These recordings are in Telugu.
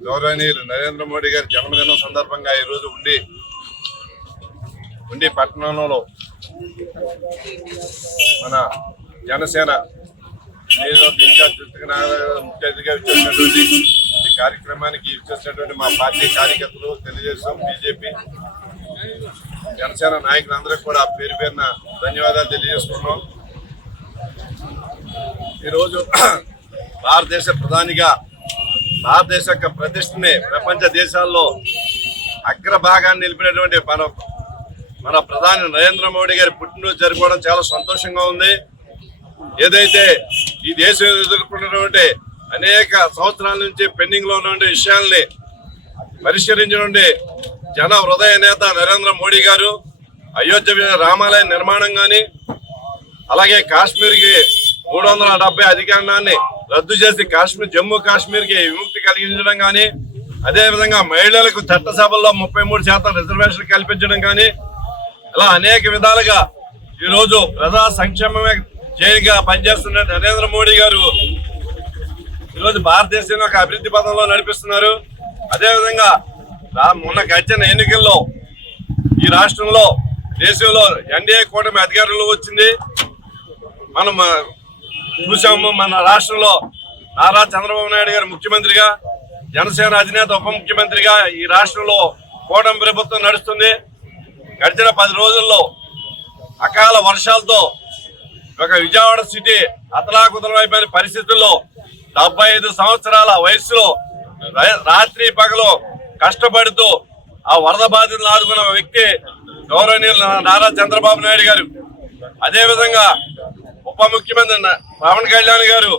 గౌరవనీయులు నరేంద్ర మోడీ గారి జన్మదినం సందర్భంగా ఈరోజు ఉండి ఉండి పట్టణంలో మన జనసేన ముఖ్య అతిథిగా ఇచ్చేసినటువంటి ఈ కార్యక్రమానికి ఇచ్చేసినటువంటి మా పార్టీ కార్యకర్తలు తెలియజేస్తాం బీజేపీ జనసేన నాయకులందరికీ కూడా పేరు పేరున ధన్యవాదాలు తెలియజేసుకున్నాం ఈరోజు భారతదేశ ప్రధానిగా భారతదేశ యొక్క ప్రతిష్టని ప్రపంచ దేశాల్లో అగ్రభాగాన్ని నిలిపినటువంటి మన మన ప్రధాని నరేంద్ర మోడీ గారి పుట్టినరోజు జరుపుకోవడం చాలా సంతోషంగా ఉంది. ఏదైతే ఈ దేశం ఎదుర్కొన్నటువంటి అనేక సంవత్సరాల నుంచి పెండింగ్లో ఉన్నటువంటి విషయాల్ని పరిష్కరించినటువంటి జన హృదయ నేత నరేంద్ర మోడీ గారు అయోధ్య రామాలయ నిర్మాణం కానీ అలాగే కాశ్మీర్కి మూడు వందల డెబ్బై అధికారాన్ని రద్దు చేసి కాశ్మీర్ జమ్మూ కాశ్మీర్కి విముక్తి కలిగించడం కానీ అదే విధంగా మహిళలకు చట్టసభల్లో ముప్పై మూడు శాతం రిజర్వేషన్ కల్పించడం కానీ ఇలా అనేక విధాలుగా ఈరోజు ప్రజా సంక్షేమమే జైలుగా పనిచేస్తున్న నరేంద్ర మోడీ గారు ఈరోజు భారతదేశంలో ఒక అభివృద్ధి పథంలో నడిపిస్తున్నారు. అదేవిధంగా రా- మొన్న గడిచిన ఎన్నికల్లో ఈ రాష్ట్రంలో దేశంలో ఎన్డీఏ కూటమి అధికారంలో వచ్చింది. మనం చూసాము మన రాష్ట్రంలో నారా చంద్రబాబు నాయుడు గారు ముఖ్యమంత్రిగా జనసేన అధినేత ఉప ముఖ్యమంత్రిగా ఈ రాష్ట్రంలో కూటమి ప్రభుత్వం నడుస్తుంది. గడిచిన పది రోజుల్లో అకాల వర్షాలతో ఒక విజయవాడ సిటీ అతలాకుతలమైపోయిన పరిస్థితుల్లో డెబ్బై ఐదు సంవత్సరాల వయసులో రాత్రి పగలు కష్టపడుతూ ఆ వరద బాధితులను ఆదుకున్న వ్యక్తి గౌరవనీయులు నారా చంద్రబాబు నాయుడు గారు. అదేవిధంగా ఉప ముఖ్యమంత్రి పవన్ కళ్యాణ్ గారు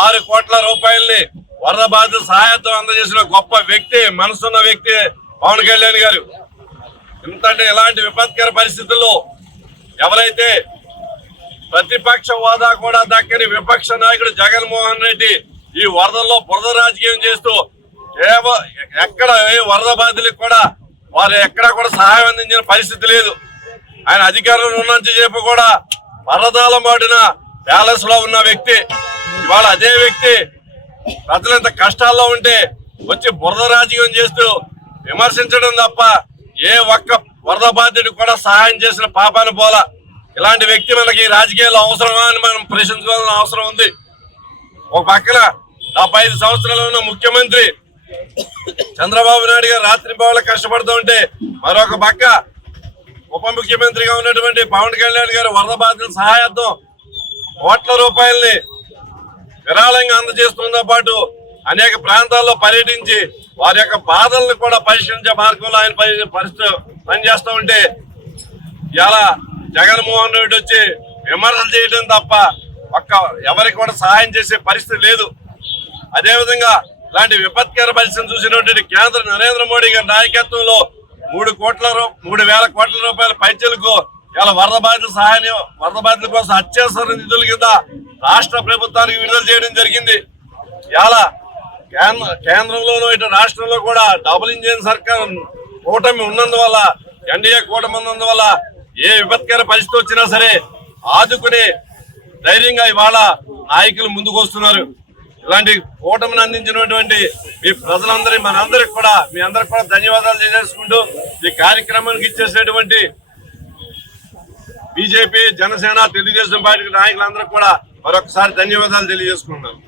ఆరు కోట్ల రూపాయల్ని వరద బాధిత సహాయంతో అందజేసిన గొప్ప వ్యక్తి మనసున్న వ్యక్తి పవన్ కళ్యాణ్ గారు. ఎందుకంటే ఇలాంటి విపత్కర పరిస్థితుల్లో ఎవరైతే ప్రతిపక్ష హోదా కూడా దక్కని విపక్ష నాయకుడు జగన్మోహన్ రెడ్డి ఈ వరదల్లో బురద రాజకీయం చేస్తూ ఏవో ఎక్కడ ఏ వరద బాధితులకు కూడా వారు ఎక్కడా కూడా సహాయం అందించిన పరిస్థితి లేదు. ఆయన అధికారంలో ఉన్నంత చెప్పు కూడా పరదాల మాడిన ప్యాలెస్లో ఉన్న వ్యక్తి ఇవాళ అదే వ్యక్తి ప్రజలు కష్టాల్లో ఉంటే వచ్చి బురద రాజకీయం చేస్తూ విమర్శించడం తప్ప ఏ ఒక్క వరద బాధ్యుడు కూడా సహాయం చేసిన పాపాన పోల. ఇలాంటి వ్యక్తి మనకి రాజకీయాల్లో అవసరమా అని మనం ప్రశ్నించుకోవాల్సిన అవసరం ఉంది. ఒక పక్కన డెబ్బై ఐదు సంవత్సరాలు ఉన్న ముఖ్యమంత్రి చంద్రబాబు నాయుడు గారు రాత్రి బావుల కష్టపడుతూ ఉంటే మరొక పక్క ఉప ముఖ్యమంత్రిగా ఉన్నటువంటి పవన్ కళ్యాణ్ గారు వరద బాధితుల సహాయార్థం కోట్ల రూపాయల్ని విరాళంగా అందజేస్తుందో పాటు అనేక ప్రాంతాల్లో పర్యటించి వారి యొక్క బాధలను కూడా పరిశీలించే మార్గంలో ఆయన పని పరిస్థితి పనిచేస్తూ ఉంటే ఇలా జగన్మోహన్ రెడ్డి వచ్చి విమర్శలు చేయడం తప్ప ఒక్క ఎవరికి కూడా సహాయం చేసే పరిస్థితి లేదు. అదేవిధంగా ఇలాంటి విపత్కర పరిస్థితిని చూసినటువంటి కేంద్ర నరేంద్ర మోడీ గారి నాయకత్వంలో మూడు కోట్ల మూడు వేల కోట్ల రూపాయల పైచలకు ఇలా వరద బాధితుల సహాయం వరద బాధితుల కోసం అత్యవసర నిధుల కింద రాష్ట్ర ప్రభుత్వానికి విడుదల చేయడం జరిగింది. ఇలా కేంద్ర కేంద్రంలోనూ ఇటు రాష్ట్రంలో కూడా డబుల్ ఇంజిన్ సర్కార్ కూటమి ఉన్నందువల్ల ఎన్డీఏ కూటమి ఉన్నందువల్ల ఏ విపత్కర పరిస్థితి వచ్చినా సరే ఆదుకునే ధైర్యంగా ఇవాళ నాయకులు ముందుకు వస్తున్నారు. ఇలాంటి కూటమిని అందించినటువంటి మీ ప్రజలందరి మనందరికి కూడా మీ అందరికి కూడా ధన్యవాదాలు తెలియజేసుకుంటూ ఈ కార్యక్రమానికి ఇచ్చేసినటువంటి బీజేపీ జనసేన తెలుగుదేశం పార్టీ నాయకులందరూ కూడా మరొకసారి ధన్యవాదాలు తెలియజేసుకుంటున్నాను.